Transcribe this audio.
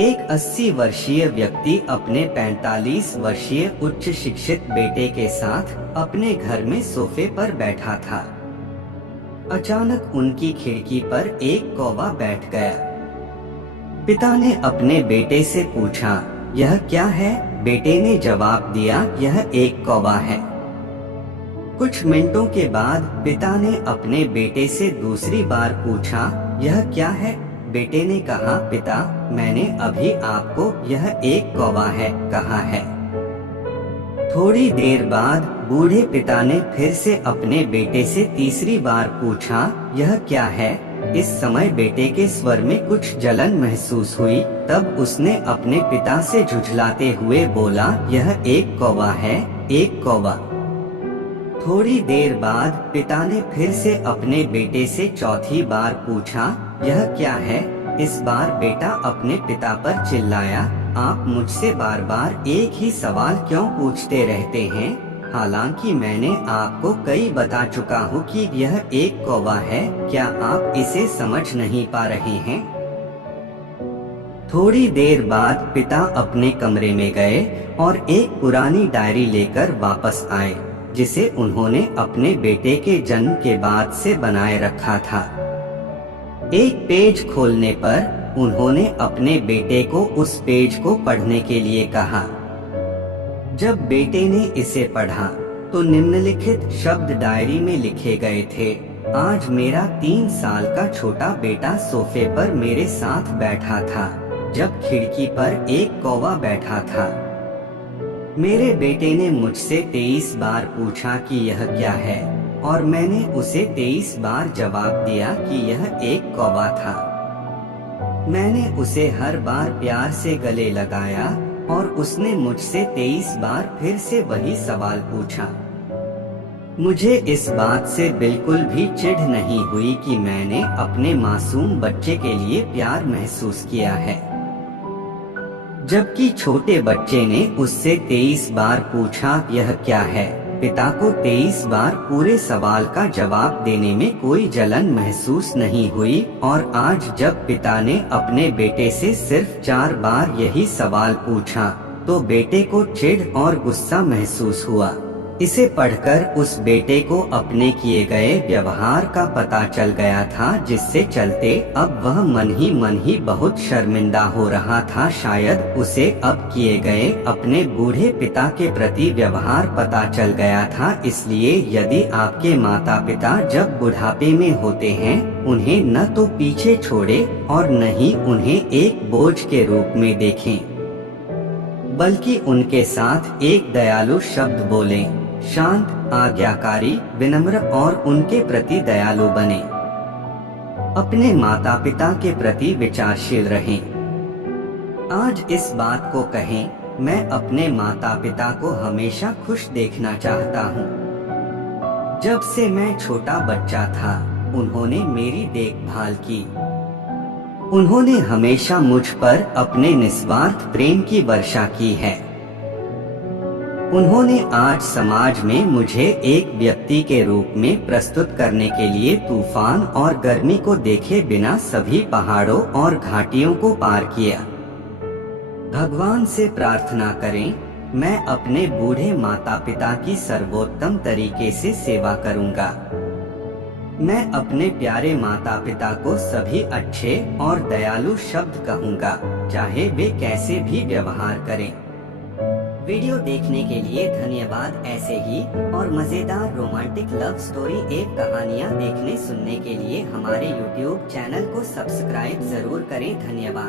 एक 80 वर्षीय व्यक्ति अपने 45 वर्षीय उच्च शिक्षित बेटे के साथ अपने घर में सोफे पर बैठा था। अचानक उनकी खिड़की पर एक कौवा बैठ गया। पिता ने अपने बेटे से पूछा, यह क्या है? बेटे ने जवाब दिया, यह एक कौवा है। कुछ मिनटों के बाद पिता ने अपने बेटे से दूसरी बार पूछा, यह क्या है? बेटे ने कहा, पिता, मैंने अभी आपको यह एक कौवा है कहा है। थोड़ी देर बाद बूढ़े पिता ने फिर से अपने बेटे से तीसरी बार पूछा, यह क्या है? इस समय बेटे के स्वर में कुछ जलन महसूस हुई। तब उसने अपने पिता से झुठलाते हुए बोला, यह एक कौवा है, एक कौवा। थोड़ी देर बाद पिता ने फिर से अपने बेटे से चौथी बार पूछा, यह क्या है? इस बार बेटा अपने पिता पर चिल्लाया, आप मुझसे बार बार एक ही सवाल क्यों पूछते रहते हैं? हालांकि मैंने आपको कई बता चुका हूँ कि यह एक कौवा है, क्या आप इसे समझ नहीं पा रहे हैं? थोड़ी देर बाद पिता अपने कमरे में गए और एक पुरानी डायरी लेकर वापस आए, जिसे उन्होंने अपने बेटे के जन्म के बाद से बनाए रखा था। एक पेज खोलने पर उन्होंने अपने बेटे को उस पेज को पढ़ने के लिए कहा। जब बेटे ने इसे पढ़ा तो निम्नलिखित शब्द डायरी में लिखे गए थे, आज मेरा 3 साल का छोटा बेटा सोफे पर मेरे साथ बैठा था, जब खिड़की पर एक कौवा बैठा था। मेरे बेटे ने मुझसे 23 बार पूछा कि यह क्या है, और मैंने उसे 23 बार जवाब दिया कि यह एक कौवा था। मैंने उसे हर बार प्यार से गले लगाया और उसने मुझसे 23 बार फिर से वही सवाल पूछा। मुझे इस बात से बिल्कुल भी चिढ़ नहीं हुई कि मैंने अपने मासूम बच्चे के लिए प्यार महसूस किया है, जबकि छोटे बच्चे ने उससे 23 बार पूछा, यह क्या है? पिता को 23 बार पूरे सवाल का जवाब देने में कोई जलन महसूस नहीं हुई, और आज जब पिता ने अपने बेटे से सिर्फ 4 बार यही सवाल पूछा, तो बेटे को चिढ़ और गुस्सा महसूस हुआ। इसे पढ़कर उस बेटे को अपने किए गए व्यवहार का पता चल गया था, जिससे चलते अब वह मन ही बहुत शर्मिंदा हो रहा था। शायद उसे अब किए गए अपने बूढ़े पिता के प्रति व्यवहार पता चल गया था। इसलिए यदि आपके माता पिता जब बुढ़ापे में होते हैं, उन्हें न तो पीछे छोड़े और न ही उन्हें एक बोझ के रूप में देखें, बल्कि उनके साथ एक दयालु शब्द बोलें। शांत, आज्ञाकारी, विनम्र और उनके प्रति दयालु बने। अपने माता पिता के प्रति विचारशील रहें। आज इस बात को कहें, मैं अपने माता पिता को हमेशा खुश देखना चाहता हूँ। जब से मैं छोटा बच्चा था, उन्होंने मेरी देखभाल की। उन्होंने हमेशा मुझ पर अपने निस्वार्थ प्रेम की वर्षा की है। उन्होंने आज समाज में मुझे एक व्यक्ति के रूप में प्रस्तुत करने के लिए तूफान और गर्मी को देखे बिना सभी पहाड़ों और घाटियों को पार किया। भगवान से प्रार्थना करें, मैं अपने बूढ़े माता पिता की सर्वोत्तम तरीके से सेवा करूंगा। मैं अपने प्यारे माता पिता को सभी अच्छे और दयालु शब्द कहूंगा, चाहे वे कैसे भी व्यवहार करें। वीडियो देखने के लिए धन्यवाद। ऐसे ही और मजेदार रोमांटिक लव स्टोरी एवं कहानियाँ देखने सुनने के लिए हमारे YouTube चैनल को सब्सक्राइब जरूर करें। धन्यवाद।